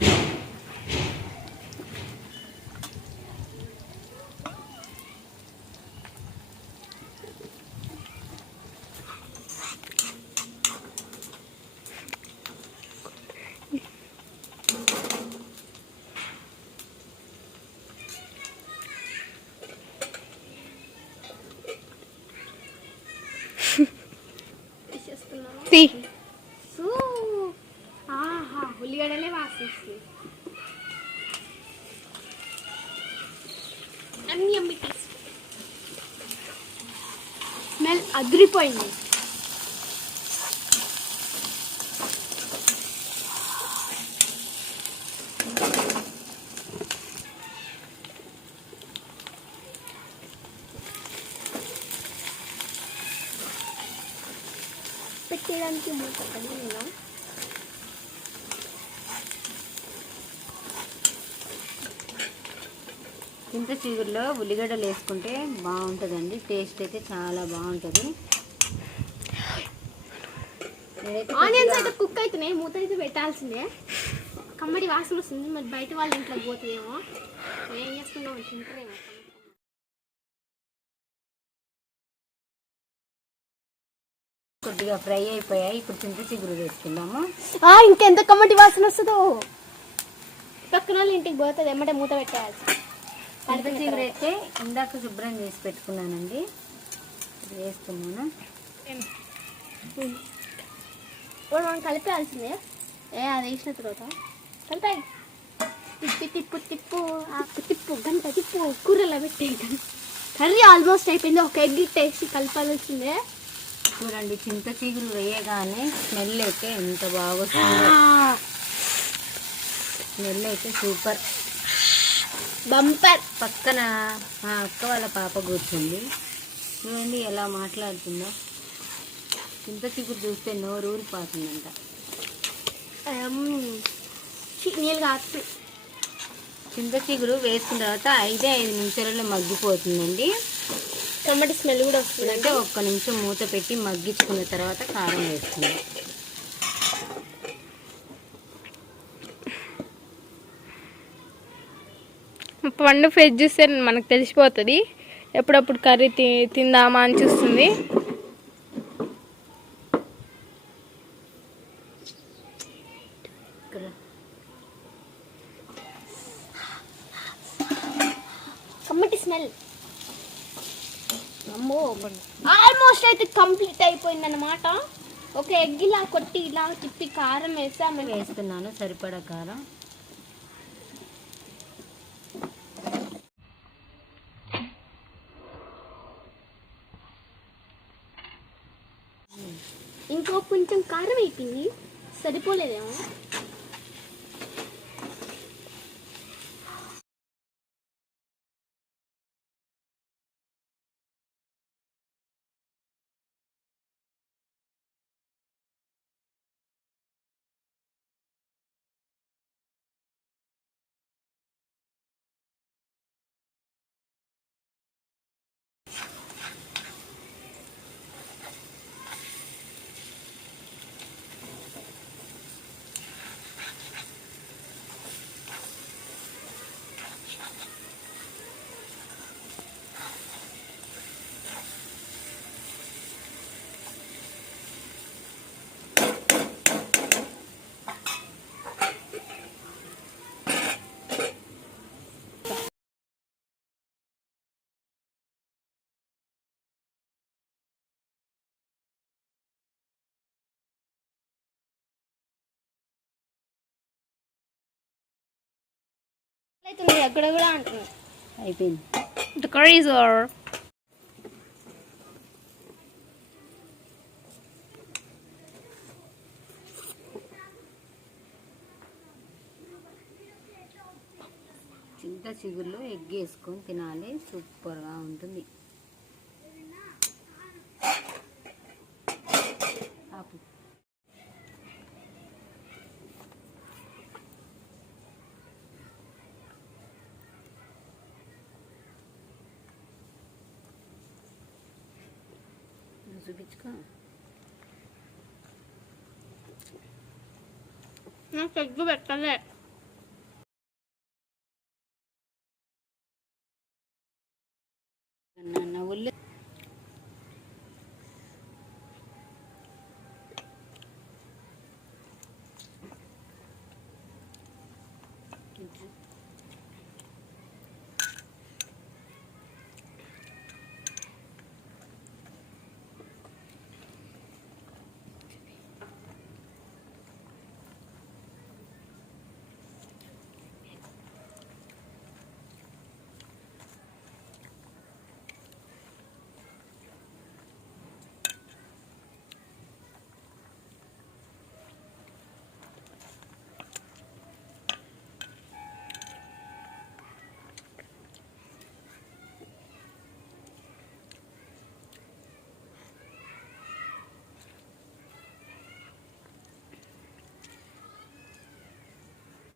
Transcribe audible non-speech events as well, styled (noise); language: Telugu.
(laughs) Sí. ఉల్లిగడలే వాసిస్తుంది అన్ని స్మెల్ అదిరిపోయింది. పెట్టడానికి మూత కలిగినా చింత చిగురులో ఉల్లిగడ్డలు వేసుకుంటే బాగుంటుందండి. టేస్ట్ అయితే చాలా బాగుంటుంది. ఆనియన్స్ అయితే కుక్ అవుతున్నాయి. మూత అయితే పెట్టాల్సిందే. కమ్మడి వాసన వస్తుంది. మరి బయట వాళ్ళ ఇంట్లోకి పోతుందేమో. ఏం చేసుకుందాం తింటారేమో కొద్దిగా ఫ్రై అయిపోయాయి. ఇప్పుడు చింత చిగురు వేసుకుందాము. ఇంకెంత కమ్మటి వాసన వస్తుందో. పక్కన వాళ్ళ ఇంటికి పోతుంది. ఎమ్మటే మూత పెట్టేయాల్సి చింత చిగురు అయితే ఇందాక శుభ్రం చేసి పెట్టుకున్నానండి. వేస్తున్నాను? ఇప్పుడు మనం కలిపేయాల్సిందే. ఏ అది వేసిన తర్వాత. కలిపాయి. తిప్పు తిప్పు తిప్పు ఆకు తిప్పు గంట తిప్పు కూరలో పెట్టి. కర్రీ ఆల్మోస్ట్ అయిపోయింది. ఒక ఎగ్ టేస్ట్ కలపాల్సిందే. చూడండి చింత చిగురు వేయగానే స్మెల్ అయితే ఎంత బాగా స్మెల్ అయితే సూపర్. బంపర్. పక్కన మా అక్క వాళ్ళ పాప కూర్చుంది. చూడండి ఎలా మాట్లాడుతుందో? చింత చిగురు చూస్తే నోరు ఊరిపోతుందంట. నీళ్ళు కాదు చింత చిగురు వేసుకున్న తర్వాత ఐదే ఐదు నిమిషాలలో మగ్గిపోతుందండి. టమాటా స్మెల్ కూడా వస్తుంది ఇప్పుడంటే ఒక్క నిమిషం మూత పెట్టి మగ్గించుకున్న తర్వాత కారం వేస్తుంది. పండు ఫేస్ చూస్తే మనకు తెలిసిపోతుంది. ఎప్పుడప్పుడు కర్రీ తి తిందామా అని చూస్తుంది. కమ్మటి స్మెల్. ఆల్మోస్ట్ అయితే కంప్లీట్ అయిపోయింది అనమాట ఒక ఎగ్ ఇలా కొట్టి ఇలా తిప్పి కారం వేసామంటే వేస్తున్నాను సరిపడా కారం. కొంచెం కారం అయిపోయింది. సరిపోలేదేమో. అవుతుంది అక్కడ కూడా అంటున్నాను అయిపోయింది. The curry is over. చింత చిగురులో ఎగ్ వేసుకొని తినాలి. సూపర్గా ఉంటుంది. చూపించుకో నాకు ఎగ్గు పెట్టలే